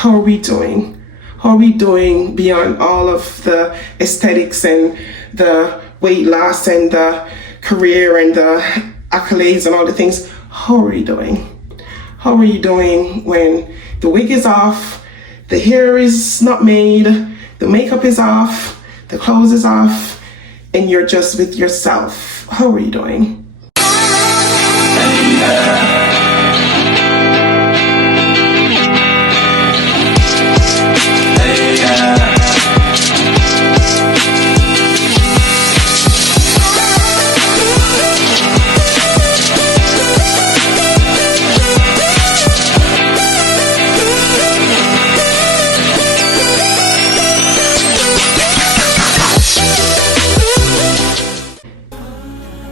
how are we doing? How are we doing beyond all of the aesthetics and the weight loss and the career and the accolades and all the things? How are we doing? How are you doing when the wig is off, the hair is not made, the makeup is off, the clothes is off, and you're just with yourself? How are you doing?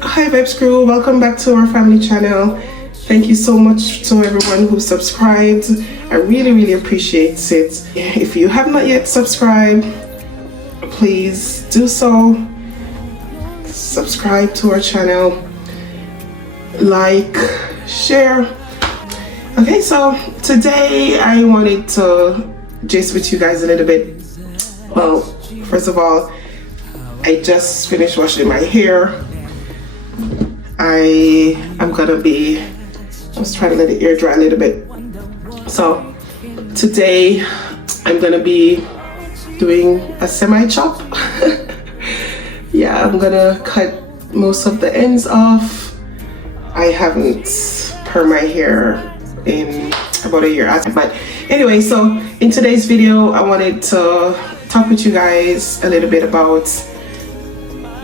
Hi Vibes Crew, welcome back to our family channel. Thank you so much to everyone who subscribed. I really appreciate it. If you have not yet subscribed, please do so. Subscribe to our channel, like, share. Okay, so today I wanted to gist with you guys a little bit. Well, first of all, I just finished washing my hair. I'm gonna be, I was trying to let the air dry a little bit. So today I'm gonna be doing a semi-chop. Yeah, I'm gonna cut most of the ends off. I haven't permed my hair in about a year. But anyway, so in today's video, I wanted to talk with you guys a little bit about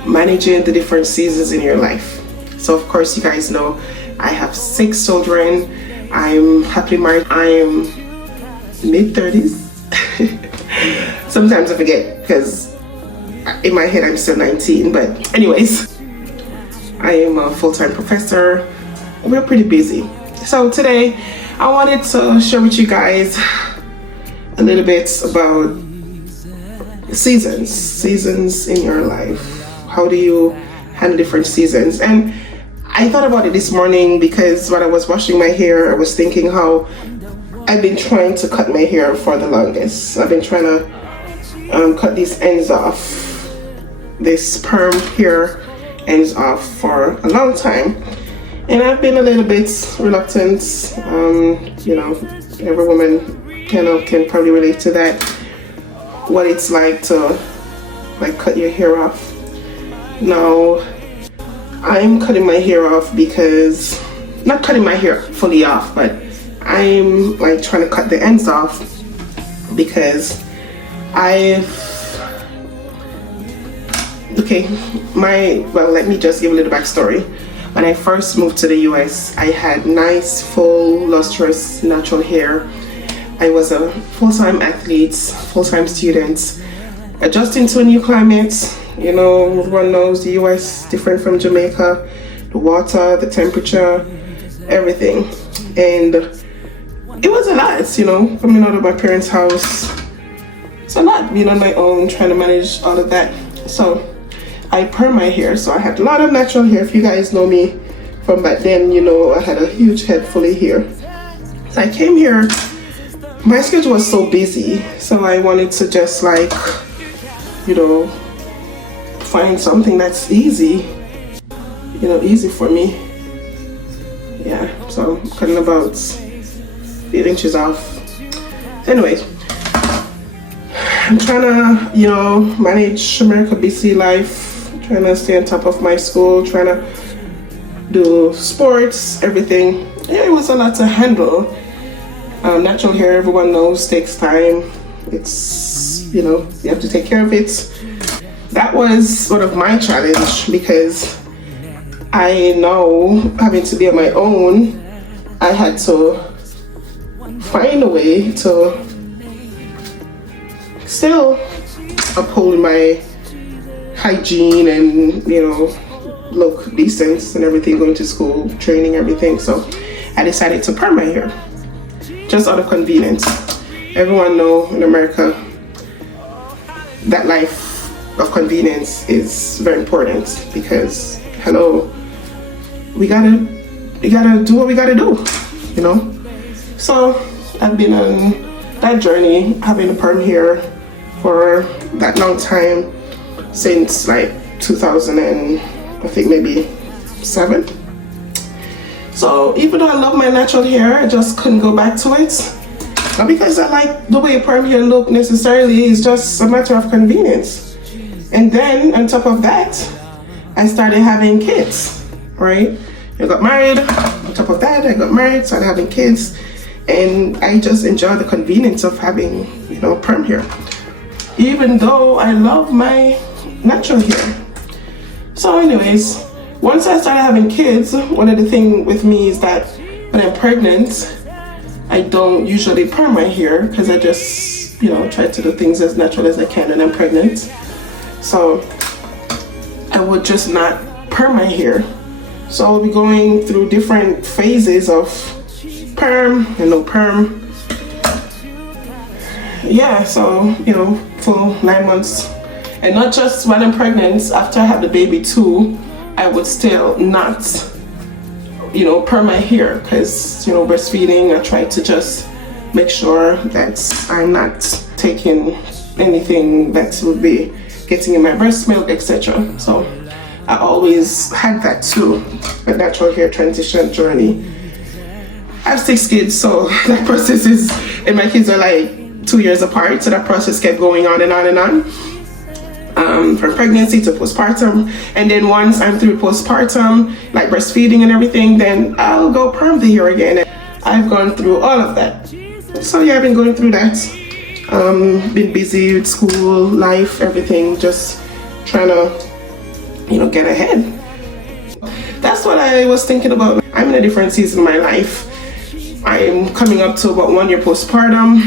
managing the different seasons in your life. So of course, you guys know I have 6 children. I'm happily married. I'm mid-30s. Sometimes I forget because in my head I'm still 19. But anyways, I am a full-time professor. We're pretty busy. So today I wanted to share with you guys a little bit about seasons in your life. How do you handle different seasons? And I thought about it this morning because when I was washing my hair, I was thinking how I've been trying to cut my hair for the longest. I've been trying to cut these ends off, this perm hair ends off for a long time. And I've been a little bit reluctant. You know, every woman can probably relate to that. What it's like to cut your hair off. Now, I'm cutting my hair off because, not cutting my hair fully off, but I'm like trying to cut the ends off because let me just give a little backstory. When I first moved to the US, I had nice, full, lustrous, natural hair. I was a full-time athlete, full-time student, adjusting to a new climate. You know, everyone knows the US different from Jamaica, the water, the temperature, everything. And it was a lot, you know, coming out of my parents' house. It's a lot being on my own, trying to manage all of that. So I perm my hair, so I had a lot of natural hair. If you guys know me from back then, you know I had a huge head full of hair. So I came here, my schedule was so busy, so I wanted to just you know, find something that's easy, you know, easy for me. Yeah, so I'm cutting about 8 inches off. Anyway, I'm trying to, you know, manage America busy life, trying to stay on top of my school, trying to do sports, everything. Yeah, it was a lot to handle. Natural hair, everyone knows, takes time. It's, you know, you have to take care of it. That was one of my challenge because I know having to be on my own, I had to find a way to still uphold my hygiene and, you know, look decent and everything, going to school, training, everything. So I decided to perm my hair just out of convenience. Everyone know in America that life of convenience is very important because, hello, we gotta do what we gotta do, you know. So I've been on that journey, having a perm hair for that long time, since like 2000 and I think maybe 7. So even though I love my natural hair, I just couldn't go back to it. Not because I like the way perm hair look necessarily, it's just a matter of convenience. And then on top of that, I started having kids, right? I got married. On top of that, I got married, started having kids, and I just enjoy the convenience of having, perm hair. Even though I love my natural hair. So anyways, once I started having kids, one of the things with me is that when I'm pregnant, I don't usually perm my hair because I just, try to do things as natural as I can when I'm pregnant. So I would just not perm my hair. So I'll be going through different phases of perm and no perm. Yeah, so, for 9 months. And not just when I'm pregnant, after I have the baby too, I would still not, perm my hair because, breastfeeding, I try to just make sure that I'm not taking anything that would be getting in my breast milk, etc. So I always had that too, a natural hair transition journey. I have 6 kids, so that process is, and my kids are like 2 years apart, so that process kept going on and on and on. From pregnancy to postpartum, and then once I'm through postpartum, like breastfeeding and everything, then I'll go perm the hair again. And I've gone through all of that. So yeah, I've been going through that. Been busy with school, life, everything, just trying to, get ahead. That's what I was thinking about. I'm in a different season of my life. I'm coming up to about 1 year postpartum.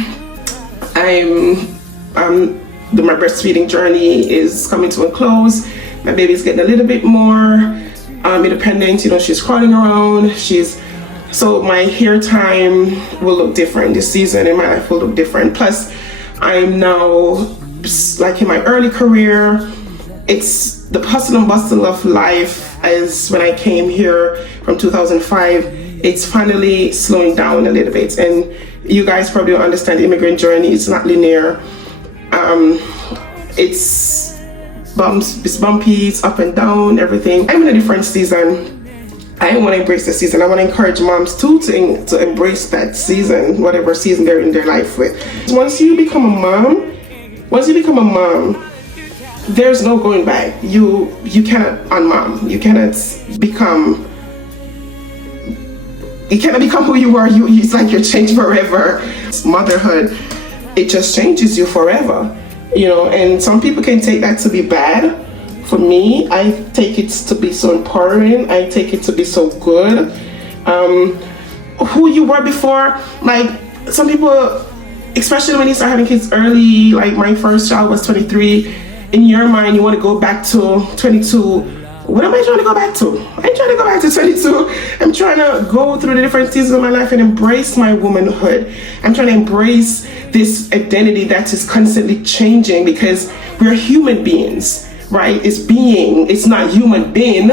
My breastfeeding journey is coming to a close. My baby's getting a little bit more independent. She's crawling around. So my hair time will look different. This season in my life will look different. Plus, I'm now like in my early career. It's the hustle and bustle of life. As when I came here from 2005, it's finally slowing down a little bit. And you guys probably don't understand the immigrant journey. It's not linear. It's bumpy, it's up and down, everything. I'm in a different season. I want to embrace the season. I want to encourage moms too to embrace that season, whatever season they're in their life with. Once you become a mom, there's no going back. You cannot unmom. You cannot become who you were. It's like you're changed forever. It's motherhood. It just changes you forever, and some people can take that to be bad. For me, I take it to be so empowering. I take it to be so good. Who you were before, like some people, especially when you start having kids early, like my first child was 23, in your mind you want to go back to 22. What am I trying to go back to? I'm trying to go back to 22. I'm trying to go through the different seasons of my life and embrace my womanhood. I'm trying to embrace this identity that is constantly changing because we're human beings, right? It's not human being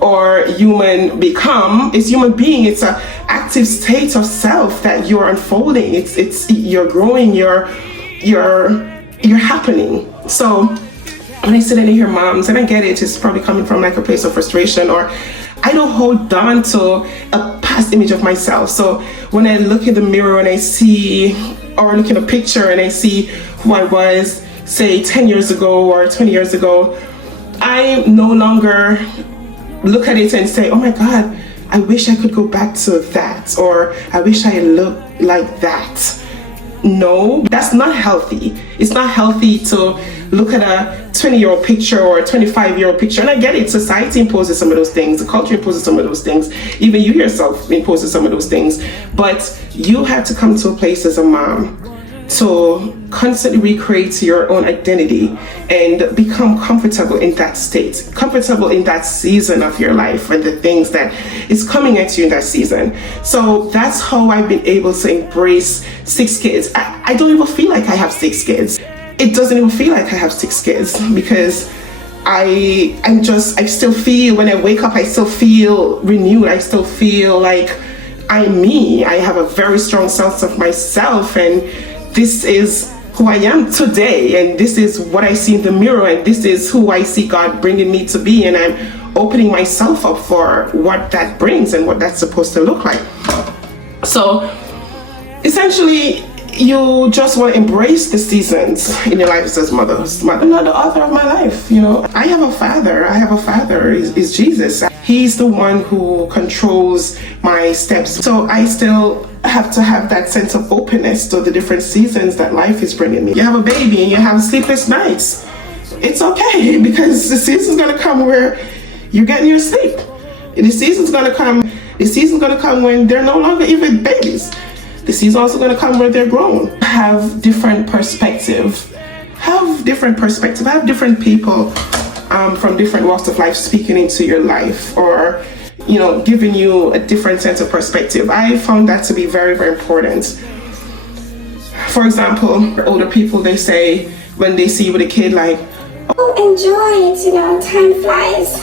or human become. It's human being. It's an active state of self that you're unfolding. It's you're growing. You're happening. So when I sit in here, moms, and I get it, it's probably coming from like a place of frustration, or I don't hold on to a past image of myself. So when I look in the mirror and I see, or look in a picture and I see who I was, say 10 years ago or 20 years ago, I no longer look at it and say, oh my God, I wish I could go back to that, or I wish I looked like that. No, that's not healthy. It's not healthy to look at a 20-year-old picture or a 25-year-old picture. And I get it, society imposes some of those things, the culture imposes some of those things, even you yourself imposes some of those things. But you have to come to a place as a mom to constantly recreate your own identity and become comfortable in that state, comfortable in that season of your life and the things that is coming at you in that season. So that's how I've been able to embrace 6 kids. I don't even feel like I have 6 kids. It doesn't even feel like I have 6 kids because I still feel, when I wake up, I still feel renewed. I still feel like I'm me. I have a very strong sense of myself, and this is who I am today, and this is what I see in the mirror, and this is who I see God bringing me to be, and I'm opening myself up for what that brings and what that's supposed to look like. So essentially, you just want to embrace the seasons in your life as mother. I'm not the author of my life, you know. I have a father. Is Jesus. He's the one who controls my steps. So I still have to have that sense of openness to the different seasons that life is bringing me. You have a baby and you have sleepless nights. It's okay, because the season's gonna come where you're getting your sleep. The season's gonna come when they're no longer even babies. The season's also gonna come where they're grown. Have different perspective. Have different people from different walks of life speaking into your life, or giving you a different sense of perspective. I found that to be very, very important. For example, older people, they say when they see you with a kid, like, oh, enjoy it, time flies.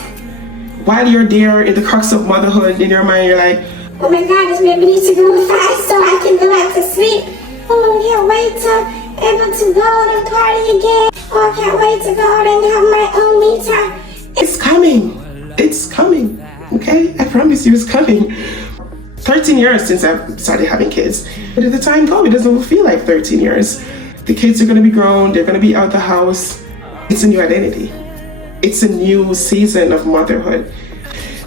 While you're there in the crux of motherhood, in your mind, you're like, oh my God, maybe need to go fast so I can go back to sleep. Oh, I can't wait to able to go and party again. Oh, I can't wait to go out and have my own me time. It's coming, okay? I promise you it's coming. 13 years since I've started having kids. But at the time, it doesn't feel like 13 years. The kids are gonna be grown, they're gonna be out the house. It's a new identity. It's a new season of motherhood.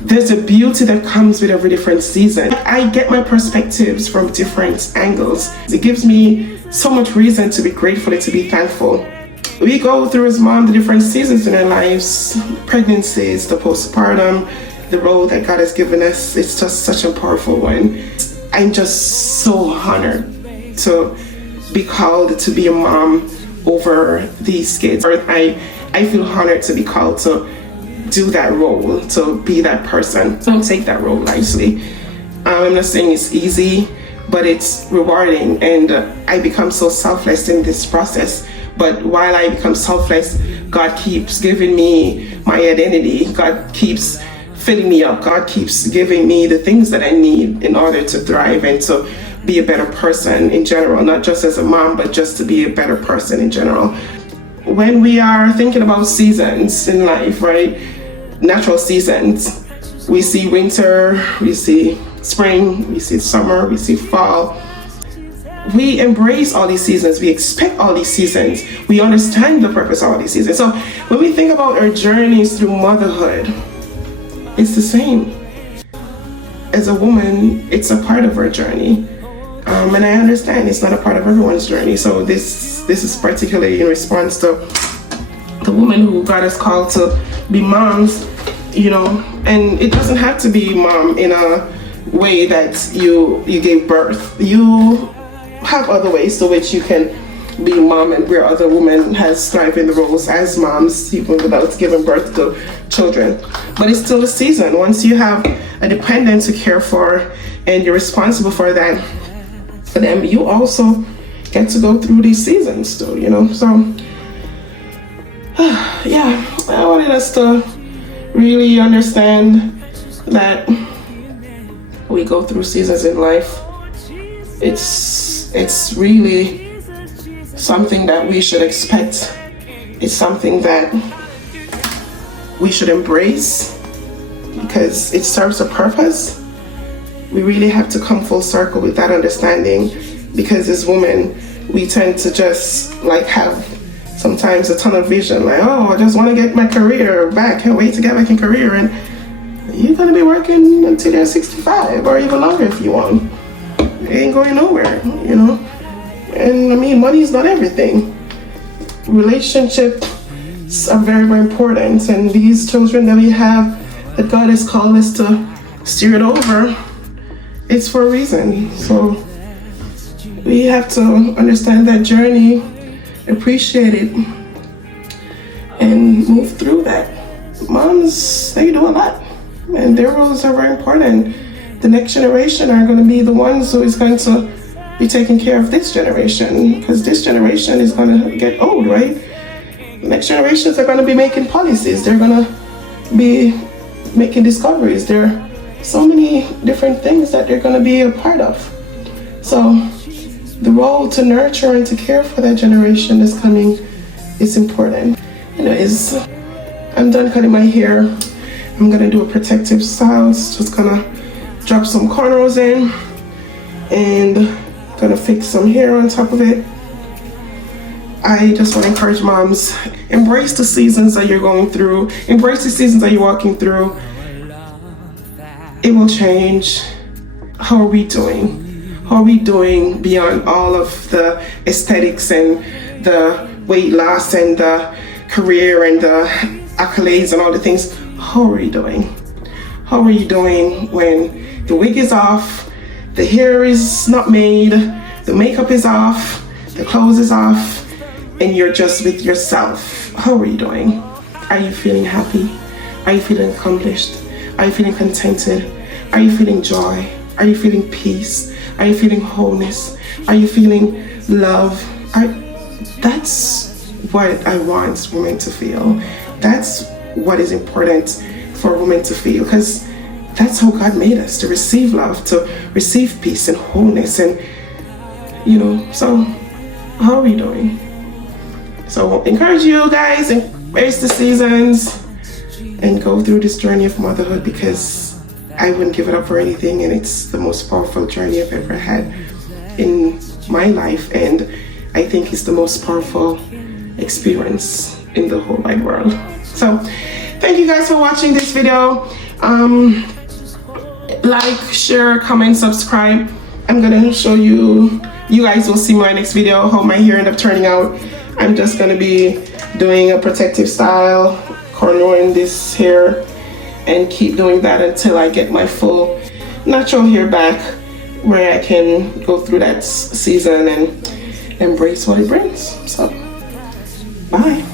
There's a beauty that comes with every different season. I get my perspectives from different angles. It gives me so much reason to be grateful and to be thankful. We go through as mom the different seasons in our lives, pregnancies, the postpartum, the role that God has given us. It's just such a powerful one. I'm just so honored to be called to be a mom over these kids. I feel honored to be called to do that role, to be that person. Don't take that role lightly. I'm not saying it's easy, but it's rewarding, and I become so selfless in this process. But while I become selfless, God keeps giving me my identity. God keeps filling me up. God keeps giving me the things that I need in order to thrive and to be a better person in general, not just as a mom, but just to be a better person in general. When we are thinking about seasons in life, right? Natural seasons. We see winter, we see spring, we see summer, we see fall. We embrace all these seasons. We expect all these seasons. We understand the purpose of all these seasons. So when we think about our journeys through motherhood, it's the same. As a woman, it's a part of our journey. And I understand it's not a part of everyone's journey. So this is particularly in response to the women who God has called to be moms, and it doesn't have to be mom in a way that you gave birth. You have other ways to which you can be mom, and where other women has thrived in the roles as moms even without giving birth to children. But it's still a season. Once you have a dependent to care for and you're responsible for that, for them, you also get to go through these seasons too, So yeah, I wanted us to really understand that we go through seasons in life. It's really something that we should expect. It's something that we should embrace because it serves a purpose. We really have to come full circle with that understanding, because as women, we tend to just have sometimes a tunnel vision, I just want to get my career back, can't wait to get back in career, and you're going to be working until you're 65 or even longer if you want. It ain't going nowhere, And money is not everything. Relationships are very, very important, and these children that we have, that God has called us to steer it over, it's for a reason. So we have to understand that journey, appreciate it, and move through that. Moms, they do a lot, and their roles are very important. The next generation are going to be the ones who is going to be taking care of this generation, because this generation is going to get old, right? The next generations are going to be making policies. They're going to be making discoveries. There are so many different things that they're going to be a part of. So the role to nurture and to care for that generation that's coming is important. I'm done cutting my hair. I'm gonna do a protective style. Just gonna drop some cornrows in and gonna fix some hair on top of it. I just want to encourage moms, embrace the seasons that you're going through, embrace the seasons that you're walking through. It will change. How are we doing? How are we doing beyond all of the aesthetics and the weight loss and the career and the accolades and all the things? How are you doing? How are you doing when the wig is off, the hair is not made, the makeup is off, the clothes is off, and you're just with yourself? How are you doing? Are you feeling happy? Are you feeling accomplished? Are you feeling contented? Are you feeling joy? Are you feeling peace? Are you feeling wholeness? Are you feeling love? That's what I want women to feel. That's what is important for women to feel, because that's how God made us, to receive love, to receive peace and wholeness. And so how are we doing? So encourage you guys, embrace the seasons and go through this journey of motherhood, because I wouldn't give it up for anything, and it's the most powerful journey I've ever had in my life, and I think it's the most powerful experience in the whole wide world. So thank you guys for watching this video. Like, share, comment, subscribe. I'm gonna show you guys will see my next video how my hair ended up turning out. I'm just gonna be doing a protective style, cornrowing this hair, and keep doing that until I get my full natural hair back, where I can go through that season and embrace what it brings. So bye.